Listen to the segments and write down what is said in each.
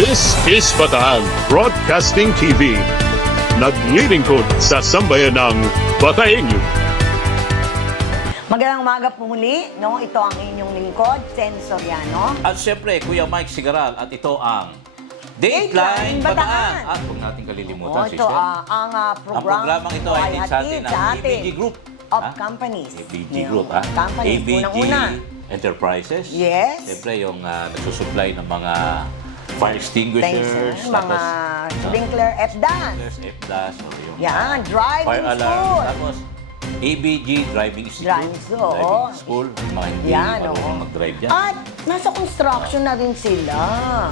This is Bataan Broadcasting TV. Naglilingkod sa sambayan ng Bataenyo. Magandang umaga po muli, no? Ito ang inyong lingkod, Sen Soriano. At syempre, Kuya Mike Sigaral at ito ang Dateline Dateline Bataan. Bataan. At huwag natin kalilimutan, Ito sister. ang Ang programang ito ay din sa atin ng ABG Group. of Ha? companies. ABG Yung Group, ha? Companies, ABG unang-una. Enterprises. Yes. Siyempre, yung nagsusupply ng mga fire extinguishers. Mga sprinkler FDAN. FDAS. O yung Yan, driving fire alarm. school. Tapos, ABG Driving School. Driving school, oo. Driving school. Yung mga hindi Yan, marunong oo. mag-drive dyan. At nasa construction na rin sila.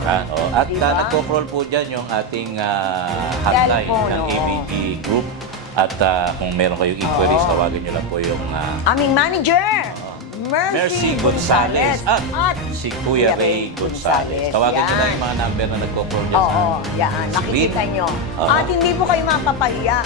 Yan, oh. At Diba? nagko-crawl po dyan yung ating hotline Telephone, ng oo. ABG Group. At kung meron kayong inquiries, Oo. tawagin nyo lang po yung Aming manager, Mercy Gonzalez. At si Kuya Ray Gonzalez. Tawagin nyo lang yung mga number na nagko-crawl dyan Oo, sa yan. screen. Nakikita nyo. Oo. At hindi po kayo mapapahiya,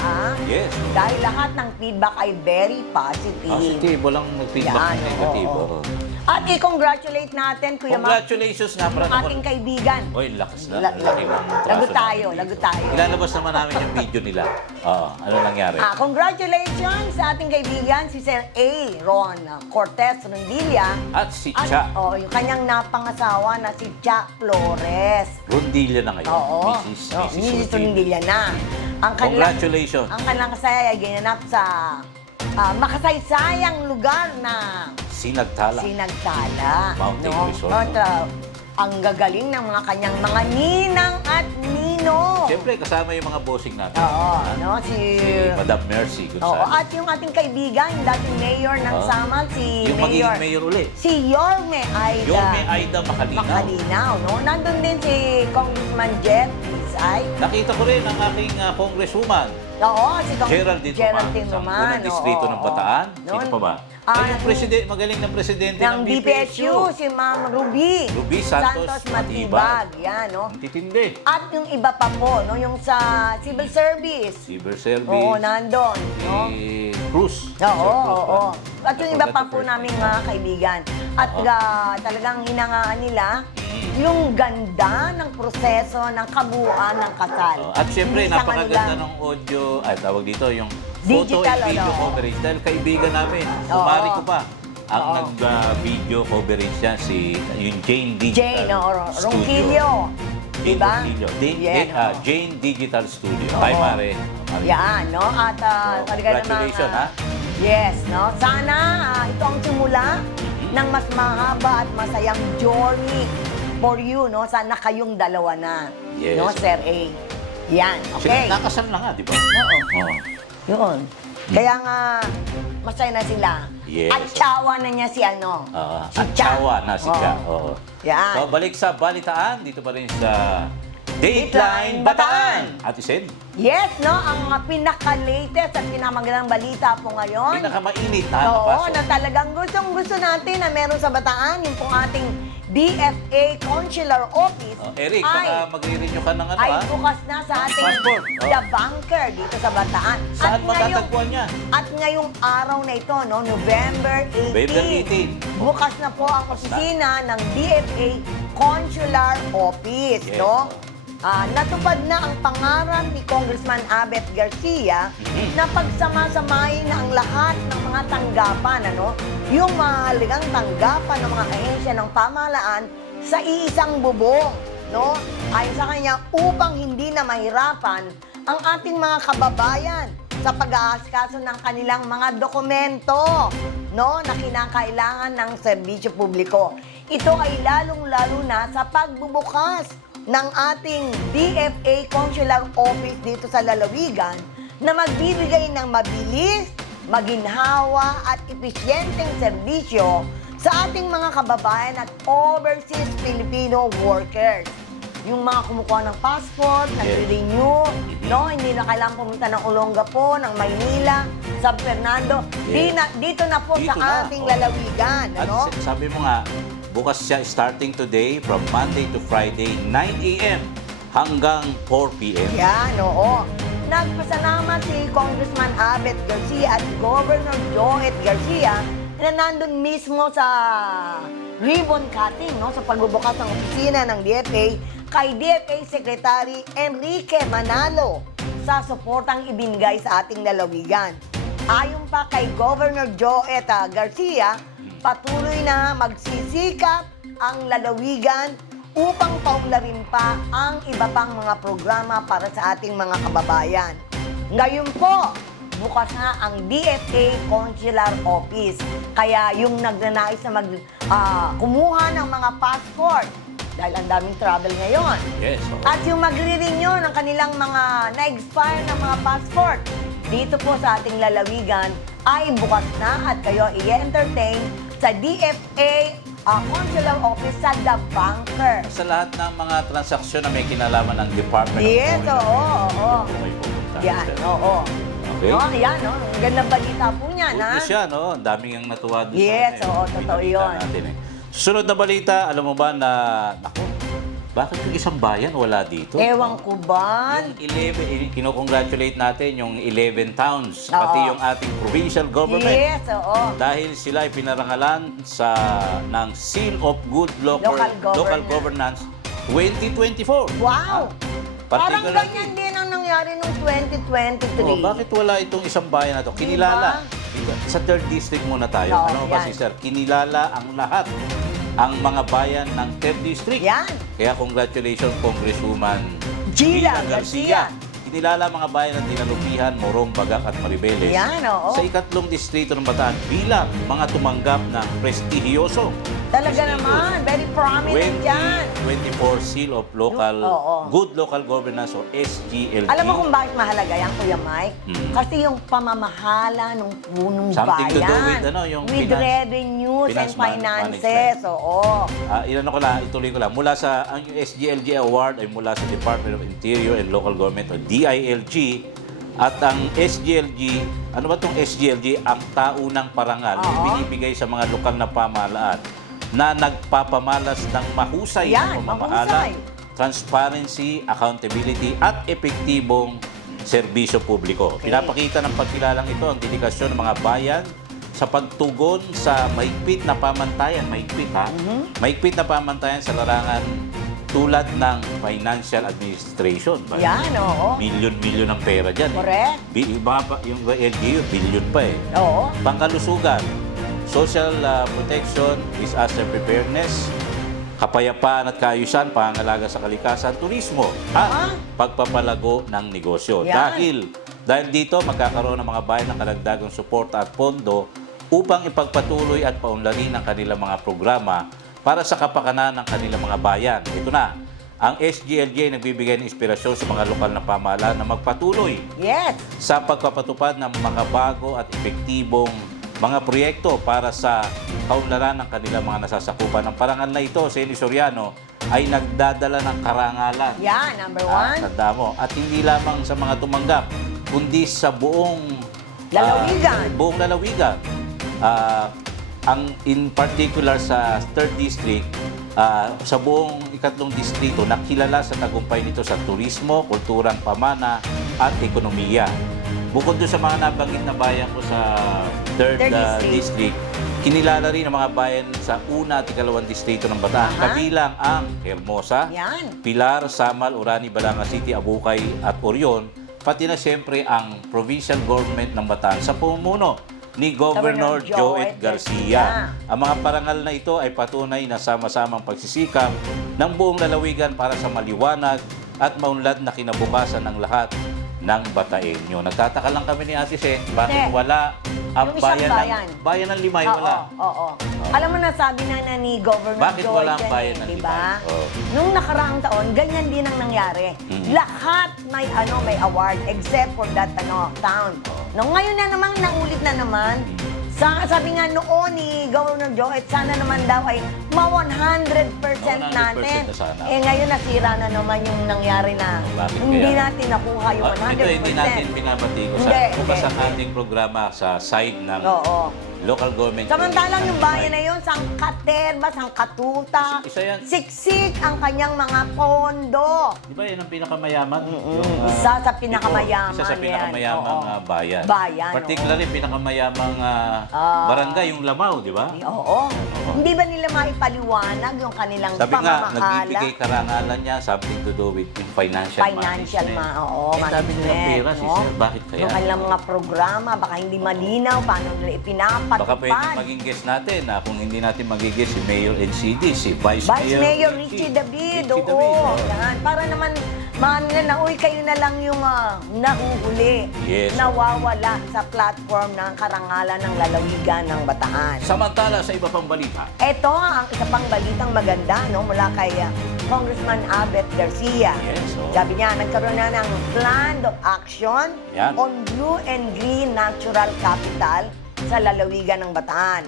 Yes. Dahil lahat ng feedback ay very positive. Positive. Walang mag-feedback Yan, na negatibo. oo. At i-congratulate natin, Kuya Mac, Congratulations nga pala. ang ating kaibigan. Oy, lakas na. Laki ng traso Lago natin tayo, dito. lago tayo. Ilalabas naman namin yung video nila. Oo. Ano nangyari? Congratulations sa ating kaibigan, si Sir A. Ron Cortez Rondilla. At si At Cha. yung kanyang napangasawa na si Cha Flores. Rondilla na ngayon. Oo. Mrs. Mrs. Rondilla na. Ang kanilang, Congratulations. ang kanilang kasaya ay ginanap sa makasaysayang lugar na Sinagtala. Sinagtala. Mountain Resort. At, ang gagaling ng mga kanyang mga ninang at nino. Siyempre, kasama yung mga bossing natin. Oo, Ha? no? Si Madam Mercy Oo, Gonzalez. at yung ating kaibigan, yung dating mayor ng Oo. Samal, si Yung magiging mayor uli. Si Yorme Aida. Yorme Aida Makalinaw. Makalinaw, no? Nandun din si Congressman Jet Isay. Nakita ko rin ang aking congresswoman, Oo, si Geraldine Roman, sa unang distrito ng Bataan. Sino pa ba? Ay, yung magaling na presidente ng BPSU, si Ma'am Ruby. Ruby Santos Matibag. Yan, no? Ang titindi. At yung iba pa po, no? Yung sa civil service. Civil Service. Oo, nandun, no? Si Cruz. Oo, Sir Cruz oo. ba? At yung iba pa po naming mga kaibigan. At talagang hinangaan nila yung ganda ng proseso ng kabuuan ng kasal. At syempre, Hindi isang napakaganda ano lang. ng audio, ay tawag dito, yung Digital, photo and video ano? coverage. Dahil kaibigan namin, Oo. kumari ko pa, ang Oo. nag-video coverage yan, yung Jane Digital Jane, Studio. Ronquillo. Jane Diba? Ronquillo. Yan, oo. Jane Digital Studio. Oo. Kay Mare. Yan, no? At talaga namang, Congratulations, ha? yes, no? Sana ito ang simula ng mas mahaba at masayang journey for you, no? Sana kayong dalawa na. Yes. No, Sir A. Yan, okay. Nakasal na nga, di ba? Oo. Oo. Yun. Kaya nga, masaya na sila. Yes. At tsawa na niya si ano? Si At Cha. Chawa na si Cha. Oo. Yan. So, balik sa balitaan, dito pa rin sa Dateline Dateline Bataan. Bataan. Ate Sen, Yes, no? Ang pinaka-latest at pinamagandang balita po ngayon. pinakamainit Oo, napasok. na talagang gustong-gusto natin na meron sa Bataan, yung pong ating DFA Consular Office Eric, ay, baka magre-renew ka ng ano, ay ha? bukas na sa ating Passport. The Bunker dito sa Bataan. Saan matatagpuan yan? At ngayong araw na ito, no, November 18, November 18. bukas na po ang opisina ng DFA Consular Office, Yes. no? Natupad na ang pangarap ni Congressman Abet Garcia na pagsama-samahin na ang lahat ng mga tanggapan, ano? Yung mahalagang tanggapan ng mga ahensya ng pamahalaan sa iisang bubong, no? Ayon sa kanya, upang hindi na mahirapan ang ating mga kababayan sa pag-aasikaso ng kanilang mga dokumento, no, na kinakailangan ng serbisyo publiko. Ito ay lalong-lalo na sa pagbubukas ng ating DFA Consular Office dito sa Lalawigan na magbibigay ng mabilis, maginhawa at episyenteng serbisyo sa ating mga kababayan at overseas Filipino workers. Yung mga kumukuha ng passport, nagre-renew, no? Hindi na kailangan pumunta ng Olongapo, ng Maynila, San Fernando. Dito na po Dito sa na, ating oh. lalawigan, At ano? sabi mo nga, bukas siya starting today from Monday to Friday, 9 a.m. hanggang 4 p.m. Yan, oo. Nagpasalamat si Congressman Abet Garcia at Governor Joet Garcia na nandun mismo sa ribbon cutting no, sa pagbubukas ng opisina ng DFA kay DFA Secretary Enrique Manalo sa suportang ibinigay sa ating lalawigan. Ayon pa kay Governor Joet Garcia, patuloy na magsisikap ang lalawigan upang paunlarin pa ang iba pang mga programa para sa ating mga kababayan. Ngayon po, bukas na ang DFA Consular Office. Kaya yung nagnanais na kumuha ng mga passport, dahil ang daming travel ngayon. Yes. At yung magre-renew ng kanilang mga na-expire ng mga passport, dito po sa ating lalawigan ay bukas na at kayo i-entertain sa DFA Consular Office sa The Bunker. Sa lahat ng mga transaksyon na may kinalaman ng Department Yes, of Foreign oo. may pupunta. Yan, oo. Okay. No, yan, no? Ang gandang balita po niyan, ha? Good siya, no? Ang daming ang natuwa doon Yes, sa oo, totoo binalita yun. natin, eh. Susunod na balita, alam mo ba na, naku, bakit yung isang bayan wala dito? Ewan ko ba? Yung 11, kinocongratulate natin yung 11 towns, Oo. pati yung ating provincial government. Yes, oo. Dahil sila ay pinarangalan ng Seal of Good Local Governance 2024. Wow! Parang Particularly- ganyan din ang nangyari noong 2023. Oh, bakit wala itong isang bayan na to? Kinilala. Dito, sa 3rd district muna tayo. Oo, Ano ba, yan. sister? Kinilala ang lahat, ang mga bayan ng 3rd district. Yan. Kaya congratulations, Congresswoman Gila Garcia. Kinilala mga bayan ng Dinalupihan, Morong, Bagak at Maribeles. Yan, oo. Sa 3rd distrito ng Bataan bilang mga tumanggap ng prestigiyoso. Talaga naman, very prominent yan. 2024 Seal of Oo. Good Local Governance o SGLG. Alam mo kung bakit mahalaga yan, Kuya Mike? Mm. Kasi yung pamamahala ng punong Something to bayan. do with, yung with revenues and finances. Oo. Ituloy ko lang. Mula sa, ang SGLG award ay mula sa Department of Interior and Local Government o DILG. At ang SGLG, ano ba itong SGLG? Ang taunang parangal na Oo. binibigay sa mga lokal na pamahalaan na nagpapamalas ng mahusay Yan, na pamamahala, mahusay. transparency, accountability, at epektibong serbisyo publiko. Okay. Pinapakita ng pagkilalang ito ang dedikasyon ng mga bayan sa pagtugon sa mahigpit na pamantayan, mahigpit na pamantayan sa larangan tulad ng financial administration. Yan, oo. Milyon-milyon ang pera dyan. Correct. Yung LGU, billion pa eh. Oo. Pangkalusugan, social protection, disaster preparedness, kapayapaan at kaayusan, pangangalaga sa kalikasan, turismo, at pagpapalago ng negosyo. Yan. Dahil dito, magkakaroon ng mga bayan ng karagdagang suporta at pondo upang ipagpatuloy at paunlarin ang kanilang mga programa para sa kapakanan ng kanilang mga bayan. Ito na, ang SGLG ay nagbibigay ng inspirasyon sa mga lokal na pamahalaan na magpatuloy Yes. sa pagpapatupad ng makabago at epektibong mga proyekto para sa kaunlaran ng kanilang mga nasasakupan. Ang parangal na ito, Seni Soriano, ay nagdadala ng karangalan. Yan, number one. Tanda mo. At hindi lamang sa mga tumanggap, kundi sa buong Lalawigan. buong lalawigan. In particular sa 3rd District, sa buong 3 distrito, nakilala sa tagumpay nito sa turismo, kulturang pamana, at ekonomiya. Bukod doon sa mga nabanggit na bayan ko sa 3rd District, kinilala rin ang mga bayan sa 1 at 2 distrito ng Bataan. Kabilang ang Hermosa, Yan. Pilar, Samal, Orani, Balanga City, Abukay at Orion, pati na siyempre ang provincial government ng Bataan sa pamumuno ni Governor Joet Garcia. Ang mga parangal na ito ay patunay na sama-samang pagsisikap ng buong lalawigan para sa maliwanag at maunlad na kinabukasan ng lahat ng Bataeño. Nagtataka lang kami ni Ate Sen, bakit wala ang Yung isang bayan ng Limay, wala. Oo. Alam mo na, sabi na ni Governor Bakit Joy wala ang yan bayan ng diba? Limay? Oo. Nung nakaraang taon, ganyan din ang nangyari. Lahat may award except for that town. No, ngayon na naman, naulit na naman. Sabi nga noon ni Governor Joy, sana naman daw ay 100% natin. na sana. Ngayon nasira na naman yung nangyari na Bakit hindi kaya? natin nakuha yung 100%. Ito hindi natin binabati ko. Hindi, Bukas hindi, ang ating programa sa side ng Oo. Local government. Samantalang yung bayan na yun, Sangkaterba, Sangkatuta, Isa yan. siksik ang kanyang mga pondo. Di ba yan ang pinakamayaman? Isa sa pinakamayaman Isa sa yan. pinakamayamang Oo. bayan. Bayan, Particularly, pinakamayamang barangay, yung Lamao, di ba? Oo. Hindi ba nila maipaliwanag yung kanilang Sabi nga, pamamahala? nagbibigay karangalan niya something to do with yung financial management. Oo, Sabi nila pera, si no? sir, bakit kaya? Yung kanilang mga programa, baka hindi malinaw, paano nila ipinapatupad. Baka pwede maging guest natin na kung hindi natin magiging si Mayor NCD, si Vice Mayor Richie David, oo. Yan. Para naman, na, uy, kayo na lang yung nahuhuli, Yes. nawawala sa platform ng karangalan ng lalawigan ng Bataan. Samantala sa iba pang balita. Ito ang isa pang balitang maganda, no, mula kay Congressman Abet Garcia. Yes, oh. Sabi niya, nagkaroon na ng plan of action Yan. on blue and green natural capital sa lalawigan ng Bataan.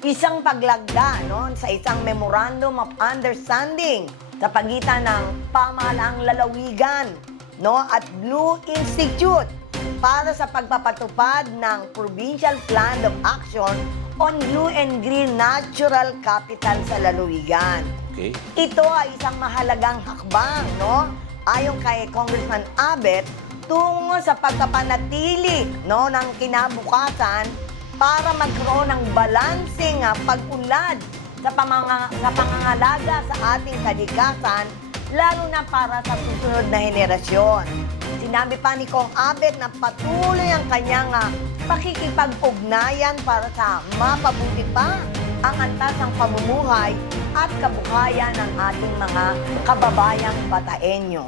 Isang paglagda, no, sa isang memorandum of understanding sa pagitan ng pamahalaang lalawigan, no, at Blue Institute para sa pagpapatupad ng Provincial Plan of Action on Blue and Green Natural Capital sa lalawigan. Okay. Ito ay isang mahalagang hakbang, no? Ayon kay Congressman Abet, tungo sa pagkapanatili, no, ng kinabukasan para magkaroon ng balanseng pag-unlad sa pangangalaga sa ating kalikasan, lalo na para sa susunod na henerasyon. Sinabi pa ni Kong Abet na patuloy ang kanyang pakikipag-ugnayan para sa mapabuti pa ang antas ng pamumuhay at kabuhayan ng ating mga kababayang Bataenyo.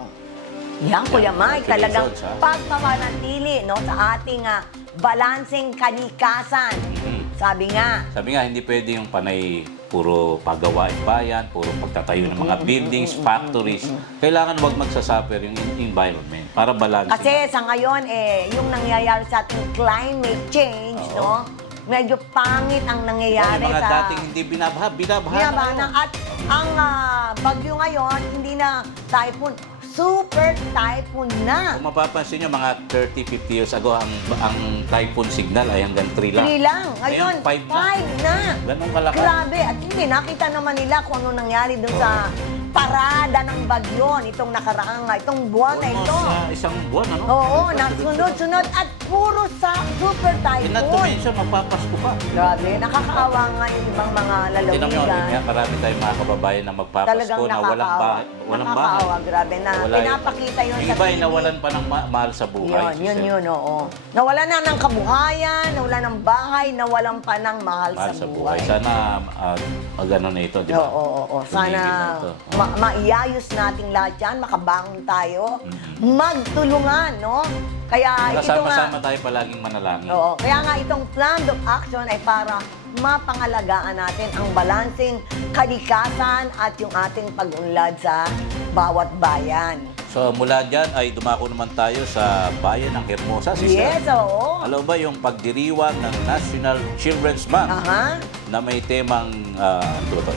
Yan, Kuya Mike, talagang Congratulations, pagpapanatili, no, sa ating balanseng kalikasan. Sabi nga, Hindi pwede yung panay puro paggawain bayan, puro pagtatayo ng mga buildings, factories. Kailangan wag magsasuffer yung environment para balance. kasi sa ngayon, yung nangyayari sa ating climate change, Oo. no, medyo pangit ang nangyayari yung mga sa... dating hindi binabaha Binabaha na. na. At ang bagyo ngayon, hindi na typhoon, super typhoon na. Kung mapapansin nyo, mga 30-50 years ago, ang typhoon signal ay hanggang 3 lang. 3 lang. Ngayon, 5 na. Ganun kalaki. Grabe. At hindi, nakita naman nila kung ano nangyari dun sa parada ng bagyo nitong nakaraang, itong buwan na ito. Almost isang buwan, ano? Oo, nasunod-sunod at puro sa super Not to typhoon. mention, mapapasko pa. Grabe, nakakaawa nga yung ibang mga Tinan nyo, lalawigan. marami tayong mga kababayan na magpapasko Talagang na walang bahay. Nakakaawa, grabe na. Wala yun. Pinapakita yun Yung sa iba ay TV. nawalan pa ng mahal sa buhay. Yun, oo. Nawala na ng kabuhayan, nawala ng bahay, nawalan pa ng mahal Mahal sa buhay. Sana magano na ito, di ba? Oo. Tumigil Sana na ito. maiayos natin lahat yan, makabangon tayo, magtulungan, no? Kaya ito nga, Kasama-sama tayo palaging manalangin. oo, kaya nga itong plan of action ay para mapangalagaan natin ang balanseng kalikasan at yung ating pag-unlad sa bawat bayan. So mula dyan ay dumako naman tayo sa bayan ng Hermosa, sister. Yes, oo. Alam ba yung pagdiriwang ng National Children's Month Aha. na may temang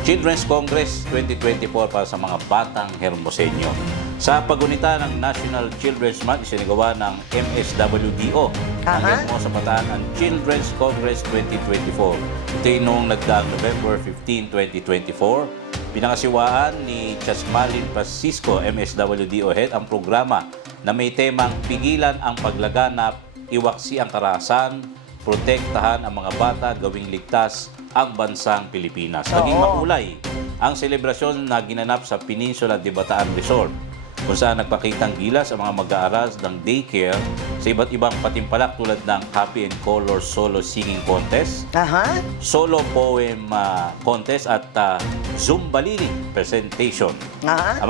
Children's Congress 2024 para sa mga batang Hermoseño. Sa pagunita ng National Children's Month, isinagawa ng MSWDO ng Aha. Hermosa Bataan ang Children's Congress 2024. Ito yung noong nagdaang November 15, 2024. Pinangasiwaan ni Chasmalin Francisco, MSWDO Head, ang programa na may temang pigilan ang paglaganap, iwaksi ang karahasan, protektahan ang mga bata, gawing ligtas ang bansang Pilipinas. Naging Oo. makulay ang selebrasyon na ginanap sa Peninsula de Bataan Resort, kung saan nagpakitang gilas ang mga mag-aaral ng daycare sa iba't ibang patimpalak tulad ng Happy and Color Solo Singing Contest, Aha. Solo Poem Contest at Zumba Liling Presentation. Aha.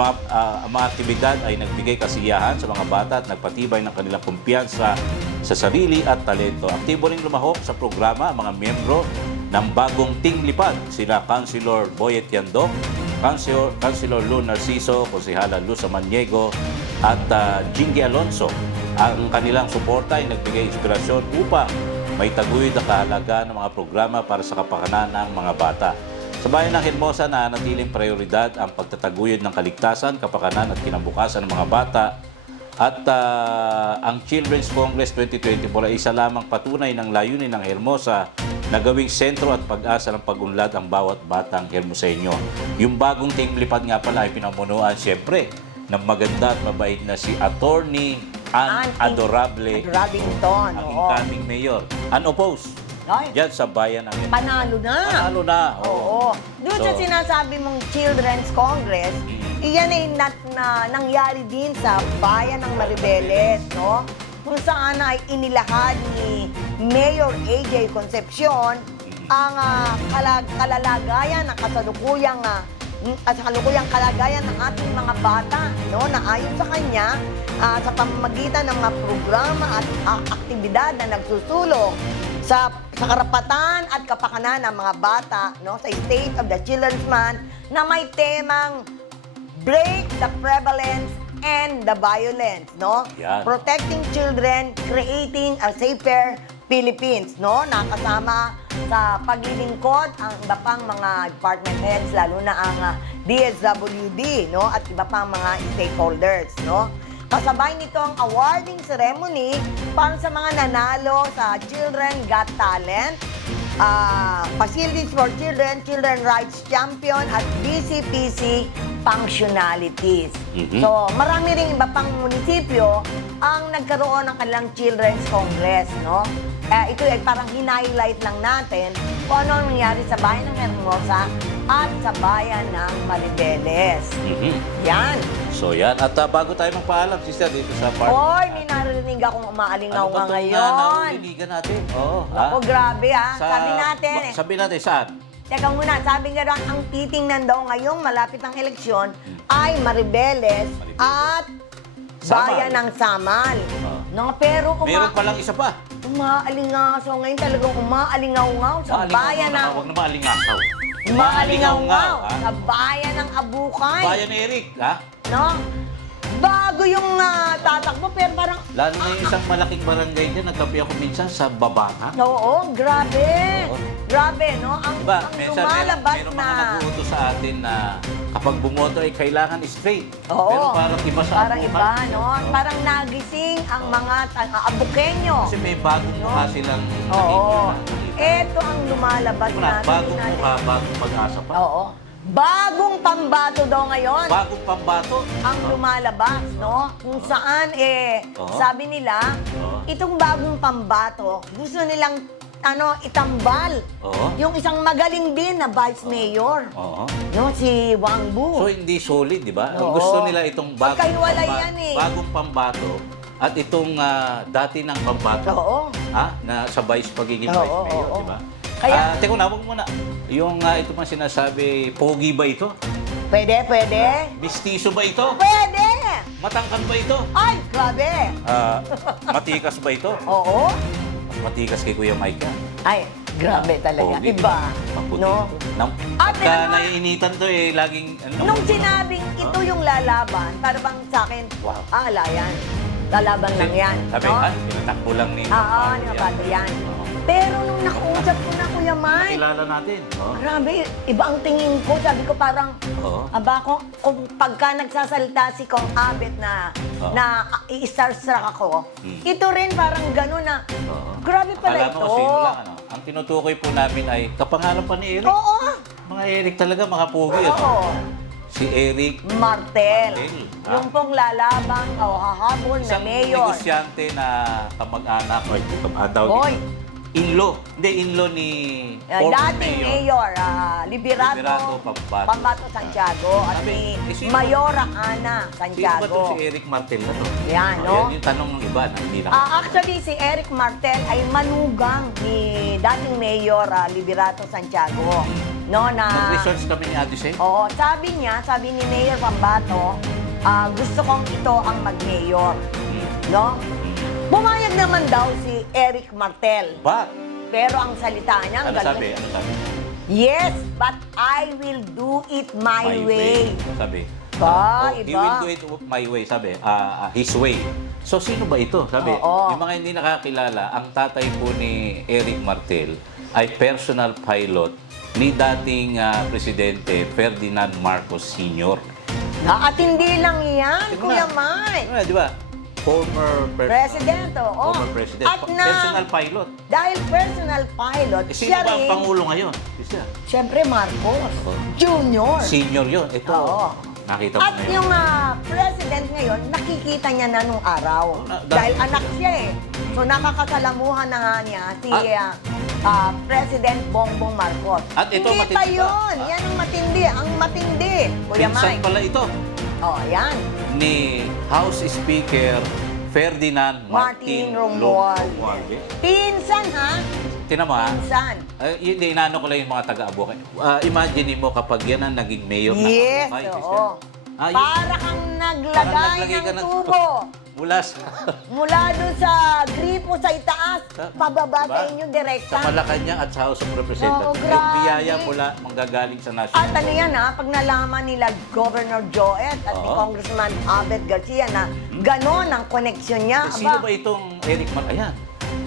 Ang mga aktibidad ay nagbigay kasiyahan sa mga bata at nagpatibay ng kanilang kumpiyansa sa sarili at talento. Aktibo rin lumahok sa programa ang mga miyembro ng bagong tinglipad, sina Councilor Boyet Yandok, Councilor Lou Narciso, Konsehala Luz Samaniego at Jingy Alonso. Ang kanilang suporta ay nagbigay inspirasyon upang may taguyod na kahalaga ng mga programa para sa kapakanan ng mga bata. Sa bayan ng Hermosa, nanatiling prioridad ang pagtataguyod ng kaligtasan, kapakanan at kinabukasan ng mga bata At ang Children's Congress 2024 ay isa lamang patunay ng layunin ng Hermosa na gawing sentro at pag-asa ng pag-unlad ang bawat batang Hermoseño. Yung bagong tinglipad nga pala ay pinamunuan siyempre ng maganda at mabait na si Attorney Ann Adorable, Robington. ang Oo. incoming mayor. Unopposed. Ay, Diyan sa bayan ng Hermosa. panalo na. Panalo na. Oo. Doon sa So, sinasabi mong Children's Congress, iyan ay nangyari din sa bayan ng Maribeles, no? Kung saan ay inilahad ni Mayor A.J. Concepcion ang kalalagayan ng kasalukuyang kalagayan ng ating mga bata, no? Na ayon sa kanya, sa pamamagitan ng mga programa at aktibidad na nagsusulong sa karapatan at kapakanan ng mga bata, no, sa State of the Children's Month na may temang Break the Prevalence and the Violence, no? Yan. Protecting Children, Creating a Safer Philippines, no? Nakasama sa paglilingkod ang iba pang mga department heads, lalo na ang DSWD, no? At iba pang mga stakeholders, no? Kasabay nito ang awarding ceremony para sa mga nanalo sa Children Got Talent, Facilities for Children, Children Rights Champion at BCPC Functionalities. So, marami ring iba pang munisipyo ang nagkaroon ng kanilang Children's Congress, no? Ito ay parang hinighlight lang natin kung ano ang nangyari sa bayan ng Hermosa at sa bayan ng Maribeles. Yan. So yan. At bago tayo magpaalam, sister, dito sa part. Oy, may narinig akong umaalingaw nga ngayon. Nahuliligan natin? Oo. Ako, grabe sabi natin. Sabi natin, saan? Teka muna, sabi nga ang titingnan daw ngayong malapit ang eleksyon ay Maribeles at Samal. bayan ng Samal. No, pero Meron palang isa pa. umaalingaw. Ngayon talagang umaalingaw sa bayan ng... Huwag na maalingasaw. Umaalingaw ha? sa bayan ng Abukay. Bayan ni Eric, ha? No? Bago yung tatakbo, pero parang... Lalo na yung isang malaking barangay dyan, nagkapi ako minsan sa Babata. Oo, grabe. Oo. Grabe, no? Ang, Diba, ang minsan lumalabas meron na... mga nag-uuto sa atin na kapag bumoto ay kailangan straight. Oo. Pero parang iba sa Parang Abukan. iba, no? Parang nagising ang mga abukenyo. Kasi may bagong mukha silang Oo. nakikita. Ito ang lumalabas Wala, natin. bagong mukha, bagong pag-asa pa. Oo. Bagong pambato daw ngayon. Bagong pambato. Ang lumalabas, no? Kung saan, Oo. sabi nila, Oo. itong bagong pambato, gusto nilang, itambal. Oo. Yung isang magaling din na vice mayor, Oo. no? Si Wang Bu. So hindi solid, di ba? Oo. Gusto nila itong bagong Magkahiwalay pambato, yan eh. bagong pambato at itong dati ng pambato. Oo. Na sa vice pagiging Oo, vice mayor, oo. di ba? Kaya- teka na, wag muna. Yung ito pang sinasabi, pogi ba ito? Pwede. Mistiso ba ito? Pwede! Matangkad ba ito? Ay, grabe! Matikas ba ito? Oo. Mas matikas kay Kuya Mike yan. Ay, grabe talaga. Pogi. Iba. Maputi No? ito. At Pagka ano- naiinitan to laging... Nung sinabing ito yung lalaban, para bang sa akin, Wow. ala yan. Lalaban lang yan. Sabi, no? pinatakbo lang ni Oo, nabato yan. Pero nung nakausap ko na Kuya Mike, Kilala natin. Oh. grabe, iba ang tingin ko. Sabi ko parang, Oo. aba, kung pagka nagsasalita si Kong Abet na, Oo. na i-starstruck ako, ito rin parang gano'n na, Oo. grabe pala Akala ito. mo sino lang, ano? Ang tinutukoy po namin ay kapangalan pa ni Eric. Oo. Mga Eric talaga, mga pugi. Ano? Oo. Si Eric, Martel. Martel, Yung pong lalabang o hahabol na isang mayor. negosyante na kamag-anak or kamadaw Boy. in-law. Hindi, in-law ni former Dating mayor, Liberato Liberato Pambato. Pambato Santiago at Sabi, ni sino ba- Mayora Ana Sino ba Santiago. ito si Eric Martel na to? Yan, no? Yan yung tanong ng iba na hindi na. Actually, si Eric Martel ay manugang ni dating mayor Liberato Santiago. No, na... Mag-research kami ni Ate Shay. Oo, sabi ni Mayor Pambato, gusto kong ito ang mag-mayor. No? Pumayag naman daw si Eric Martel. But, Pero ang salita niya, ang ano galing. sabi? Ano sabi? Yes, but I will do it my way. Sabi. Ba, He iba. will do it my way, sabi. His way. So, sino ba ito? Sabi, Oo. yung mga hindi nakakilala, ang tatay po ni Eric Martel ay personal pilot ni dating Presidente Ferdinand Marcos Sr. At hindi lang yan, Tingnan Kuya na. Mike. Di ba? former President, oo. former president. At na, Personal pilot. dahil personal pilot, Eh, sino siya ba ang rin, Pangulo ngayon? Isa. siyempre Marcos Jr. Senior yun. Ito, Oo. nakita mo At ngayon. yung president ngayon, nakikita niya na nung araw. Dahil anak siya eh. So nakakasalamuhan na nga niya si President Bongbong Marcos. At ito, Hindi pa matindi pa. yun. Yan ang matindi. Ang matindi. Kuya Pinsan Mike. pala ito Oh, yan. ni House Speaker Ferdinand Martin Martin Romualdez. Romualdez. Pinsan ha? Tinan mo ha? Pinsan. Hindi, inaano ko lang yung mga taga-Abukay. Imagine mo kapag yan ang naging mayor ng Yes, Abukay. oo. Yun. Para kang naglagay ka ng tubo. Mula sa, Mula dun sa gripo sa itaas, pababa Diba? sa inyo direkta. sa Malacanang at sa House of Representatives. Oo, Yung grabe. biyaya mula manggagaling sa At national. ano yan ha, pag nalaman nila Governor Joet at ni Oo. Congressman Abet Garcia na ganon ang koneksyon niya. Eh, sino ba itong Eric Mar? Ayan.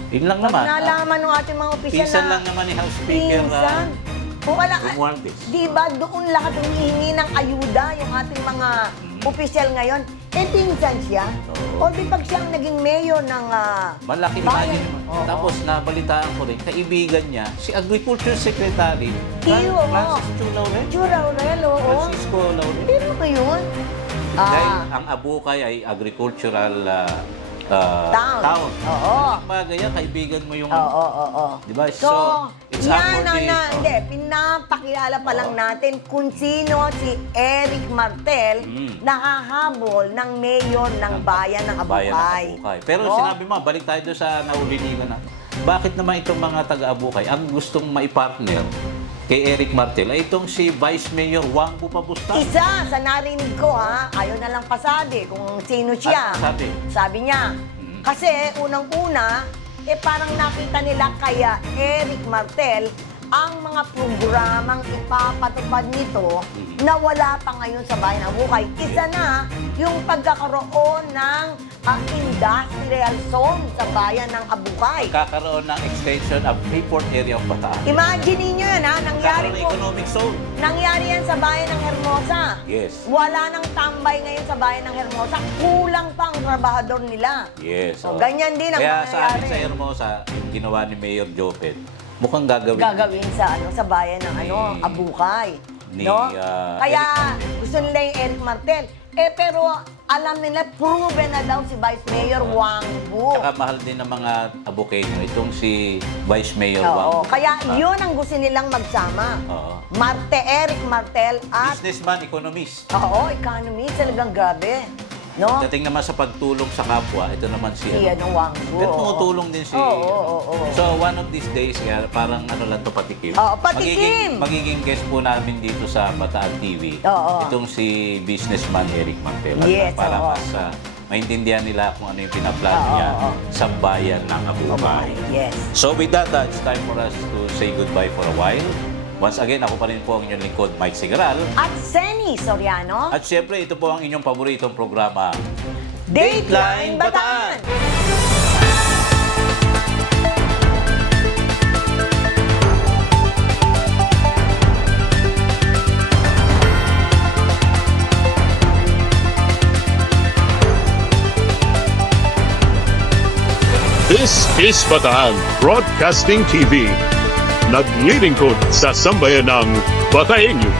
Yun lang Pag naman. nalaman ng ating mga opisyal Pinsan na lang naman ni House Speaker pinsan. Kung wala, Romualdez. di ba doon lahat humihingi ng ayuda yung ating mga opisyal ngayon? Eh, pinsan siya. O di pag siyang naging mayor ng Malaki bayan. imagine mo. Oo. Tapos nabalitaan ko rin, kaibigan niya, si Agriculture Secretary, Iyo, oo. Francis Chu Laurel. Chura Aurel, oo. Francisco Laurel. Pero ngayon, Dahil ang Abukay ay agricultural Town. Oo. Magaya, kaibigan mo yung... oo. Di ba? So, it's yan awkward eh. hindi, pinapakilala pa lang natin kung sino si Eric Martel nakahabol ng mayor ng bayan ng Bayan ng Abukay. Abukay. Pero No? sinabi mo, balik tayo doon sa nauliligan na. Bakit naman itong mga taga-Abukay ang gustong maipartner kay Eric Martel ay itong si Vice Mayor Wangbu Pabusta? Isa sa narinig ko ha, ayaw na lang pasabi kung sino siya. Ano sabi? Sabi niya, kasi unang-una, parang nakita nila kaya Eric Martel ang mga programang ipapatupad nito na wala pa ngayon sa bayan ng Abukay. Isa na yung pagkakaroon ng industrial zone sa bayan ng Abukay. Magkakaroon ng extension of Freeport area of Bataan. Imagine niyo yan ha, nangyari Magkakaroon ng po. economic zone. Nangyari yan sa bayan ng Hermosa. Yes. Wala nang tambay ngayon sa bayan ng Hermosa. Kulang pa ang trabahador nila. Yes. So, ganyan din ang Kaya sa amin mangyayari. sa Hermosa, yung ginawa ni Mayor Jopet, mukhang gagawin. Gagawin sa bayan ng Ni- Abukay. ni, No? Kaya Eric Martel. gusto nila yung Eric Martel. Pero alam nila, proven na daw si Vice Mayor Wangbu. Saka mahal din ng mga Abukenyo itong si Vice Mayor Oo. Wangbu. Kaya yun ang gusto nilang magsama. Oo. Eric Martel at Businessman, economist. economy. Talagang grabe. No? Dating naman sa pagtulong sa kapwa, ito naman si... Si Wangbu. Pero tumutulong din si... Oo. So, one of these days, parang ano lang to patikim. Oo, patikim! Magiging guest po namin dito sa Bataan TV. Oo. Itong si businessman Eric Martel. Yes, Para oo. mas maintindihan nila kung ano yung pinaplano niya sa bayan ng Abukay. Yes. So with that, it's time for us to say goodbye for a while. Once again, ako pa rin po ang inyong lingkod, Mike Sigral. At Seni Soriano. At syempre, ito po ang inyong paboritong programa, Dateline Bataan! This is Bataan Broadcasting TV. Naglilingkod sa sambayanang Bataenyo.